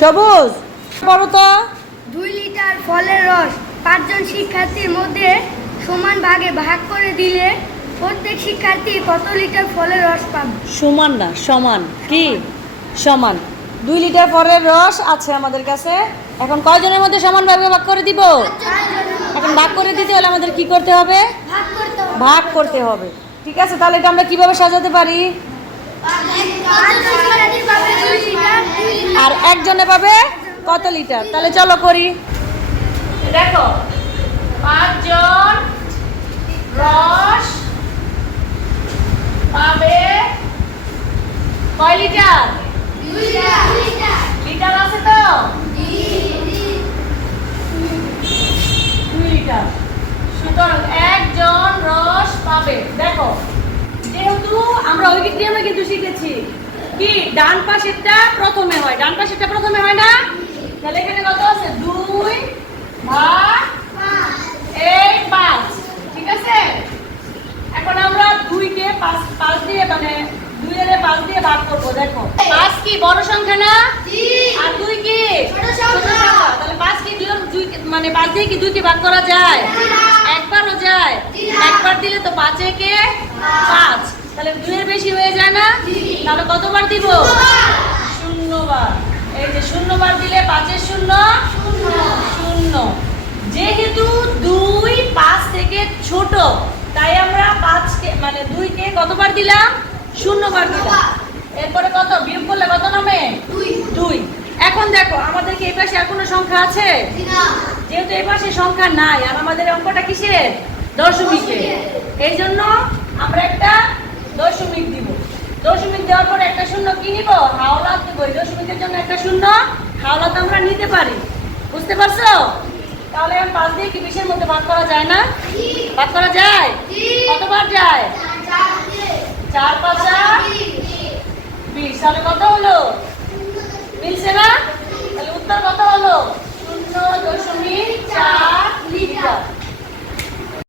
সবুজ বলো তো। 2 লিটার ফলের রস 5 জন শিক্ষার্থীর মধ্যে সমান ভাগে ভাগ করে দিলে প্রত্যেক শিক্ষার্থী কত লিটার ফলের রস পাবে? সমান না, সমান। কি সমান? 2 লিটার ফলের রস আছে আমাদের কাছে। এখন কয়জনের মধ্যে সমান ভাগে ভাগ করে দিব? এখন ভাগ করে দিতে হলে আমাদের কি করতে হবে? ভাগ করতে হবে। ঠিক আছে, তাহলে এটা আমরা কিভাবে সাজাতে পারি? আর একজনে পাবে কত লিটার? তাহলে চলো করি। দেখো 5 জন রস পাবে কয় লিটার? 2 লিটার। লিটার আছে তো? 2 লিটার। সুতরাং একজন রস পাবে। দেখো যেহেতু আমরা ওই নিয়মে কিন্তু শিখেছি কি ডান পাশেরটা প্রথমে হয়, ডান পাশেরটা প্রথমে হয় না? তাহলে এখানে কত আছে? 2 ভাগ 5। ঠিক আছে, এখন আমরা 2 কে 5 দিয়ে মানে 2 এর 5 দিয়ে ভাগ করব। দেখো 5 কি বড় সংখ্যা না? আর 2 কি ছোট সংখ্যা। তাহলে 5 কি 2 মানে 5 দিয়ে কি 2 কে ভাগ করা যায়? একবারও যায়। একবার দিলে তো 5 একে 5, তাহলে 2 এর বেশি হয়ে যায় না? তাহলে কতবার দিব? 0 বার। এই যে 0 বার দিলে 5 এর 0 0। যেহেতু 2 5 থেকে ছোট, তাই আমরা 5 কে মানে 2 কে কতবার দিলাম? 0 বার দিলাম। এরপরে কত বিয়োগ করলে কত নামে? 2। এখন দেখো আমাদের কি এই পাশে আর কোনো সংখ্যা আছে? যেহেতু এই পাশে সংখ্যা নাই আর আমাদের অঙ্কটা কিসের? দশমিকের। এই জন্য আমরা একটা দশমিক দিব। দশমিক দেওয়ার পরে একটা শূন্য কি নিব? হাওলাত দেব। এই দশমিকের জন্য একটা শূন্য হাওলাত আমরা নিতে পারি। বুঝতে পারছো? তাহলে 5 দিয়ে কি 20 এর মধ্যে ভাগ করা যায় না? ভাগ করা যায়। কতবার যায়? 4 5 20। তাহলে কত হলো? মিলছে না? তাহলে উত্তর কত হলো? 0.4 লিটার।